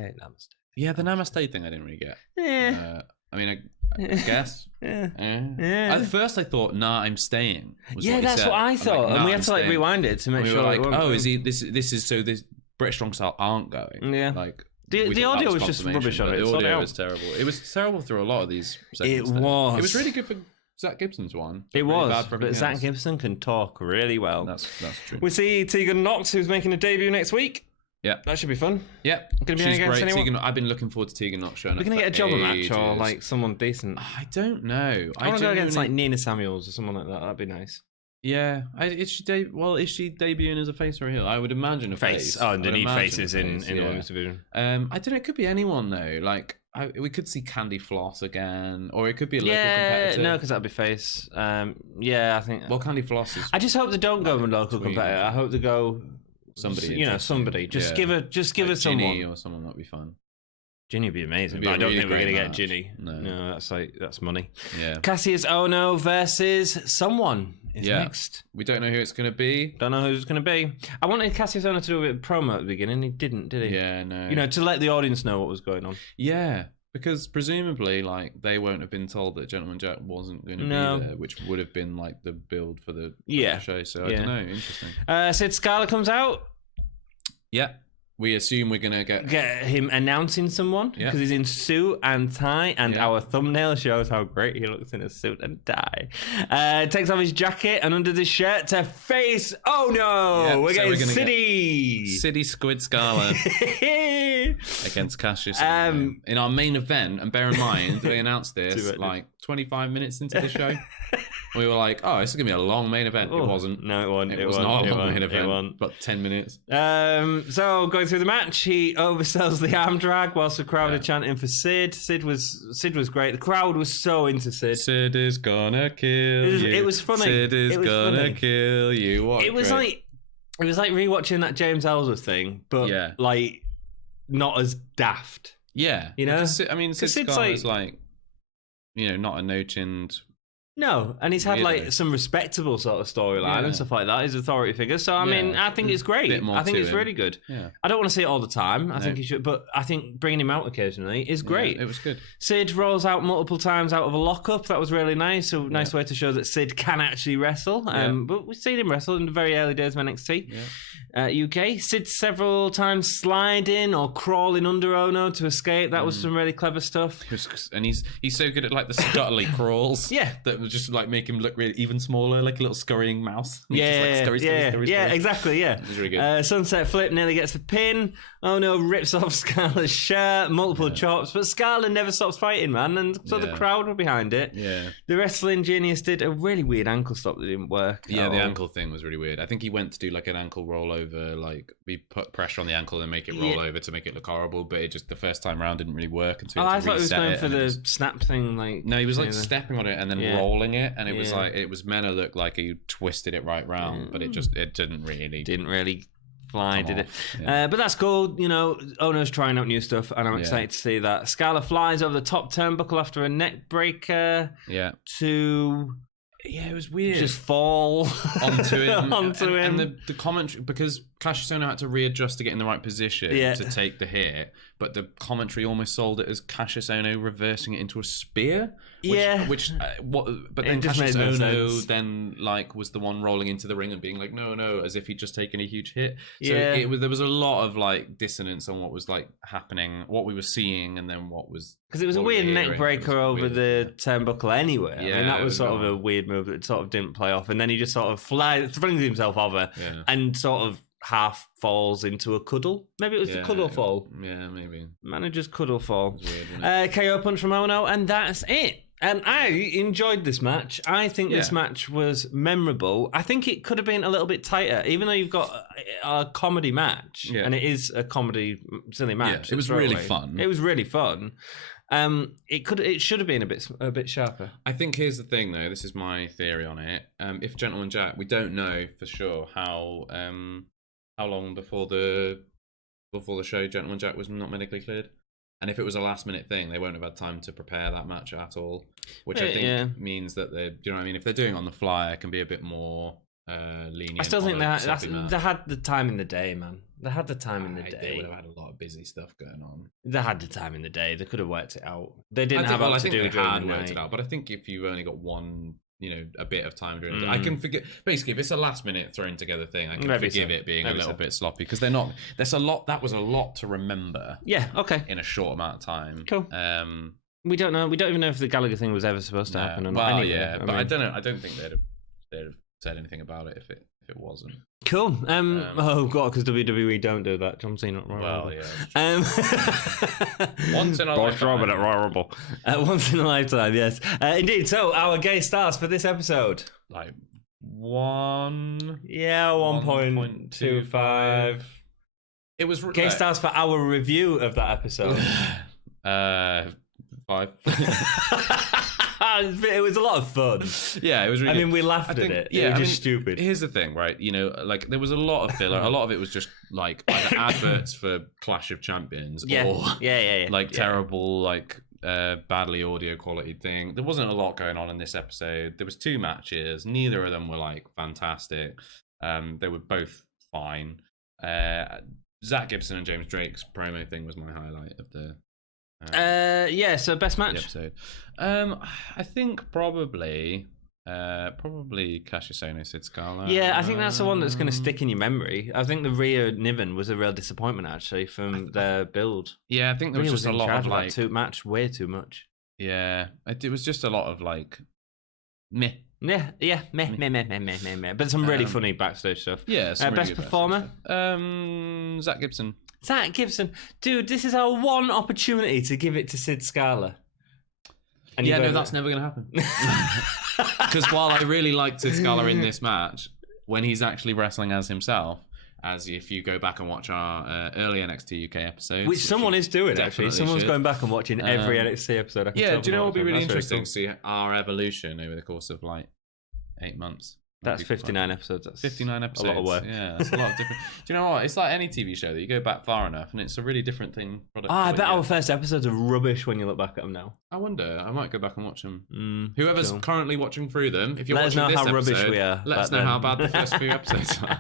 Yeah, the namaste thing I didn't really get. Yeah. I mean, I guess. Yeah. At first, I thought, "Nah, I'm staying." That's what I thought, and we had to like rewind it to make sure. We were like, "Oh, is he? This is so this British Strong Style aren't going." Yeah, like the audio was just rubbish on it. The audio was terrible. It was terrible through a lot of these segments. It was really good for Zach Gibson's one. It really was, but Zach Gibson can talk really well. That's true. We see Tegan Knox, who's making a debut next week. Yeah, that should be fun. Yeah, gonna be she's great. Tegan, I've been looking forward to Tegan Knox showing up. We're gonna get a jobber match or like someone decent. I don't know. I want to go against like Nina Samuels or someone like that. That'd be nice. Yeah, is she debuting as a face or a heel? I would imagine a face. Oh, and they need faces in the women's division. I don't know. It could be anyone though. Like we could see Candy Floss again, or it could be a local competitor. No, because that'd be face. I think. Well, Candy Floss is. I just hope they don't go with a local competitor. I hope they go somebody. Somebody. Just give her someone. Ginny or someone that'd be fun. Ginny would be amazing, but I don't think we're going to get Ginny. No, that's money. Yeah. Kassius Ohno versus someone is next. We don't know who it's going to be. Don't know who it's going to be. I wanted Kassius Ohno to do a bit of promo at the beginning. He didn't, did he? Yeah, no. To let the audience know what was going on. Yeah, because presumably, like, they won't have been told that Gentleman Jack wasn't going to be there, which would have been, like, the build for the show. So I don't know. Interesting. Sid Scala comes out. Yeah. We assume we're going to get him announcing someone because he's in suit and tie, and our thumbnail shows how great he looks in a suit and tie. Takes off his jacket and under this shirt to face. Oh no, we're getting City Squid Scala against Kassius in our main event. And bear in mind, we announced this like 25 minutes into the show. We were like, "Oh, this is gonna be a long main event." It wasn't. No, it wasn't. It was not a long main event. But 10 minutes. So going through the match, he oversells the arm drag whilst the crowd are chanting for Sid. Sid was great. The crowd was so into Sid. Sid is gonna kill you. It was funny. Sid is gonna kill you. It was like rewatching that James Ellsworth thing, but like not as daft. Yeah, Sid Scala is like, not a no-chinned. No, and he's had like some respectable sort of storyline and stuff like that. He's an authority figure, so I think it's great. I think it's really good. Yeah. I don't want to see it all the time. I think he should, but I think bringing him out occasionally is great. It was good. Sid rolls out multiple times out of a lockup. That was really nice. A nice way to show that Sid can actually wrestle. But we've seen him wrestle in the very early days of NXT UK. Sid several times sliding or crawling under Ohno to escape. That was some really clever stuff. And he's so good at like the scuttly crawls. That just like make him look really even smaller, like a little scurrying mouse. Scurry. Exactly. Yeah, it was really good. Sunset flip nearly gets the pin. Ohno rips off Scala's shirt, multiple chops, but Scala never stops fighting, man, and so the crowd were behind it. Yeah, the wrestling genius did a really weird ankle stop that didn't work. Yeah, the ankle thing was really weird. I think he went to do like an ankle rollover, like we put pressure on the ankle and make it roll over to make it look horrible, but it just the first time around didn't really work. Until I thought he was going for the snap thing. Like no, he was like stepping on it and then rolling it, and it was like it was meant to look like he twisted it right round, but it didn't really fly, did it? But that's cool. Ohno's trying out new stuff, and I'm excited to see that. Scala flies over the top turnbuckle after a neck breaker. To it was weird. Just fall onto him. And the commentary, because Kassius Ohno had to readjust to get in the right position to take the hit, but the commentary almost sold it as Kassius Ohno reversing it into a spear. But then Kassius Ohno then was the one rolling into the ring and being like, no, as if he'd just taken a huge hit. So there was a lot of like dissonance on what was like happening, what we were seeing, and then what was, because it was a weird neck breaker over the turnbuckle anyway. I mean, that was sort of a weird move that sort of didn't play off, and then he just sort of flings himself over and sort of half falls into a cuddle. Maybe it was the cuddle fall. Yeah, maybe. Manager's cuddle fall. Weird, KO punch from Ohno, and that's it. And I enjoyed this match. I think this match was memorable. I think it could have been a little bit tighter, even though you've got a comedy match, and it is a comedy silly match. It was really fun. It was really fun. It should have been a bit sharper. I think here's the thing, though. This is my theory on it. If Gentleman Jack, we don't know for sure how long before the show Gentleman Jack was not medically cleared. And if it was a last minute thing, they won't have had time to prepare that match at all, which I think means that if they're doing it on the fly, it can be a bit more lenient. I still think they had the time in the day, man. They had the time in the day. They would have had a lot of busy stuff going on. They had the time in the day. They could have worked it out. They didn't have to do during the night. It out, but I think if you've only got one, a bit of time during the day, I can forget. Basically, if it's a last minute thrown together thing, I can forgive it being a little bit sloppy because they're not. There's a lot. That was a lot to remember. Yeah. Okay. In a short amount of time. Cool. We don't know. We don't even know if the Gallagher thing was ever supposed to happen or not. Well, anyway, yeah, but I don't know. I don't think they'd have said anything about it if it wasn't. Cool. Oh god, because WWE don't do that. John Cena. Well, yeah. Once in a lifetime. Once in a lifetime, yes, indeed. So our gay stars for this episode, like 1.25. It was gay stars for our review of that episode. 5. It was a lot of fun. Yeah, it was really. I mean, we laughed at it. Yeah, it was just stupid. Here's the thing, right? Like there was a lot of filler. A lot of it was just like either adverts for Clash of Champions or terrible, like badly audio quality thing. There wasn't a lot going on in this episode. There was 2 matches. Neither of them were like fantastic. They were both fine. Zach Gibson and James Drake's promo thing was my highlight of the. So best match episode. I think probably Kassius Ohno, Sid Scala. Yeah, I think that's the one that's going to stick in your memory. I think the Reah Niven was a real disappointment actually from their build. Yeah, I think there was just a lot of like way too much. Yeah, it was just a lot of like meh. Yeah, meh. But some really funny backstage stuff. Yeah, best performer. Zach Gibson. Zach Gibson, dude, this is our one opportunity to give it to Sid Scala. And that's never going to happen. Because while I really liked Sid Scala in this match, when he's actually wrestling as himself, as if you go back and watch our early NXT UK episodes. Which someone is doing, actually. Someone's going back and watching every NXT episode. Do you know what would be really interesting to see our evolution over the course of like 8 months? That's 59 episodes. That's 59 episodes. A lot of work. Yeah, that's a lot of different. Do you know what? It's like any TV show that you go back far enough and it's a really different thing. I bet our first episodes are rubbish when you look back at them now. I wonder. I might go back and watch them. Whoever's currently watching through them, if you're let us know how rubbish we are. Let us know how bad the first few episodes are.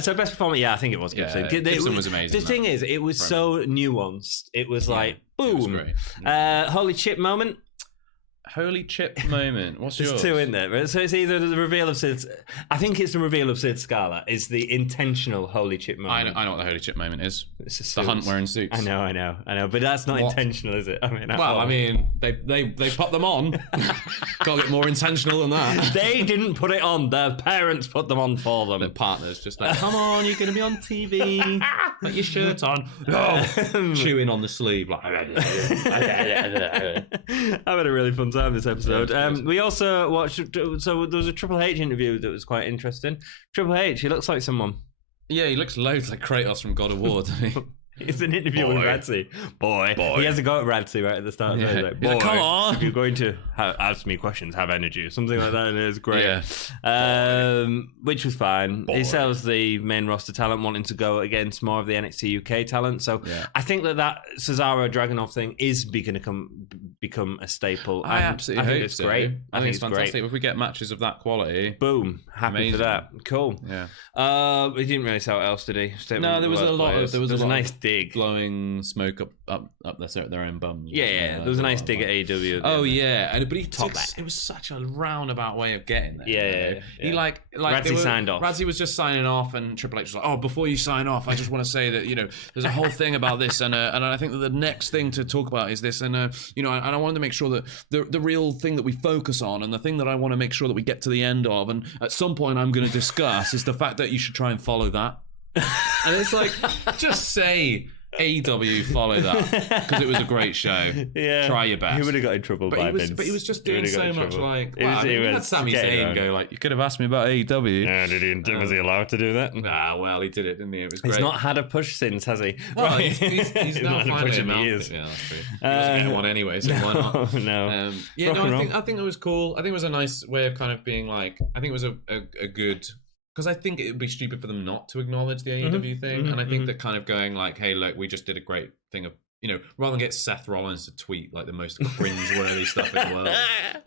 So best performance, I think it was Gibson. Yeah, Gibson was amazing. The thing is, it was so nuanced. It was like, boom. It was great. Holy chip moment. Holy chip moment. What's yours? There's 2 in there. So it's either the reveal of Sid. I think it's the reveal of Sid Scala. Is the intentional holy chip moment. I know what the holy chip moment is. It's the Hunt wearing suits. I know. But that's not intentional, is it? I mean, they put them on. Got a bit more intentional than that. They didn't put it on. Their parents put them on for them. Their partners just like, come on, you're going to be on TV. Put your shirt on. Chewing on the sleeve. Like, I've had a really fun time this episode. We also watched, so there was a Triple H interview that was quite interesting. Triple H, he looks like someone. Yeah, he looks loads like Kratos from God of War, doesn't he? It's an interview with Radzi. Boy. He has a go at Radzi right at the start. Yeah. Like, boy, come on. If you're going to ask me questions, have energy or something like that. And it was great. Which was fine. Boy. He sells the main roster talent wanting to go against more of the NXT UK talent. So I think that Cesaro Dragunov thing is going to become a staple. I absolutely hope it's great. I think it's fantastic. Great. If we get matches of that quality. Boom. Happy amazing. for that. Cool. Yeah. He didn't really say what else, did he? No, there was a lot of... There was a nice dig. Blowing smoke up their own bums. Yeah, there was a nice dig at AEW. Oh yeah, but he took it was such a roundabout way of getting there. Yeah. He like Radzi signed off. Radzi was just signing off, and Triple H was like, "Oh, before you sign off, I just want to say that there's a whole thing about this, and I think that the next thing to talk about is this, and and I wanted to make sure that the real thing that we focus on, and the thing that I want to make sure that we get to the end of, and at some point I'm going to discuss is the fact that you should try and follow that." And it's like, just say AEW, follow that, because it was a great show. Yeah, try your best. He would have got in trouble by Vince. But he was just doing so much like. He had Sami Zayn go like, "You could have asked me about AEW." Was he allowed to do that? Nah, well, he did it, didn't he? It was great. He's not had a push since, has he? Well, he's not finally in years. Yeah, that's true. He wasn't getting one anyway, so why not? No. I think it was cool. I think it was a nice way of kind of being like. I think it was a good. Because I think it would be stupid for them not to acknowledge the AEW thing. And I think that kind of going like, hey, look, we just did a great thing of, rather than get Seth Rollins to tweet like the most cringe-worthy stuff in the world,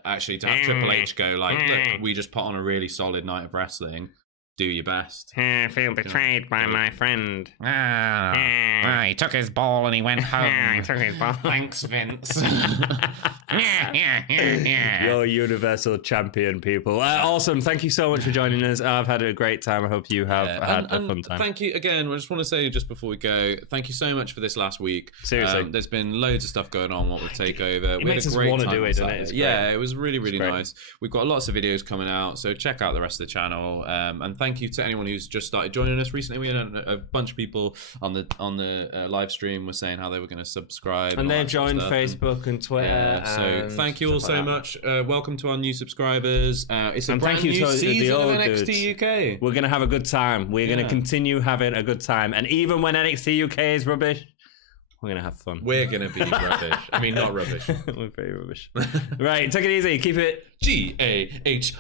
actually to have Triple H go like, look, we just put on a really solid night of wrestling. do your best. I feel betrayed by my friend. He took his ball and he went home. He took his ball. Thanks, Vince. You're universal champion, people. Awesome. Thank you so much for joining us. I've had a great time. I hope you have had a fun time. Thank you again. I just want to say, just before we go, thank you so much for this last week. Seriously. There's been loads of stuff going on with Takeover. It makes us want to do it, doesn't it? Yeah, it was really, really nice. We've got lots of videos coming out, so check out the rest of the channel. And thank you to anyone who's just started joining us recently. We had a bunch of people on the live stream were saying how they were going to subscribe. And they've joined Facebook and Twitter. So thank you all so much. Welcome to our new subscribers. It's a brand thank you new to season the of old NXT dudes. UK. We're going to have a good time. We're going to continue having a good time. And even when NXT UK is rubbish, we're going to have fun. We're going to be rubbish. I mean, not rubbish. We're very rubbish. Right, take it easy. Keep it GAHY.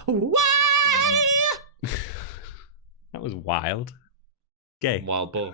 That was wild. Gay. Wild ball.